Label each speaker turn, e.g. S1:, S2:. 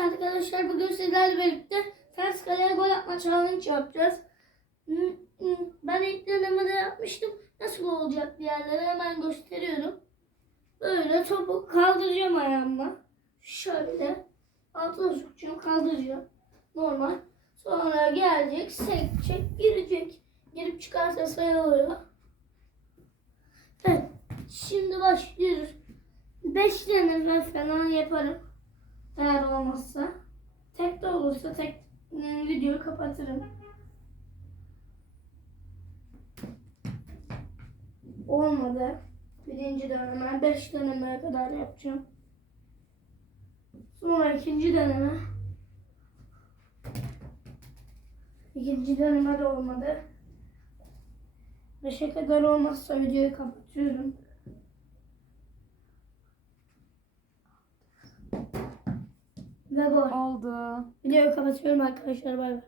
S1: Evet arkadaşlar bugün sizlerle birlikte ters kaleye gol atma challenge yapacağız. Ben ilk denemede yapmıştım. Nasıl olacak diğerleri hemen gösteriyorum. Böyle topu kaldıracağım ayağımla. Şöyle. Altına sokacağım kaldıracağım. Normal. Sonra gelecek, sekecek, girecek. Girip çıkarsa sayılıyor. Evet. Şimdi başlıyoruz. 5 deneme falan yaparım. Eğer olmazsa. Tek de olursa tek e, videoyu kapatırım. Olmadı. Birinci deneme. Beş denemeye kadar yapacağım. Sonra ikinci deneme. İkinci deneme de olmadı. Beşe kadar olmazsa videoyu kapatıyorum. Ve gol.
S2: Oldu.
S1: Videoyu kapatıyorum arkadaşlar. Bay bay.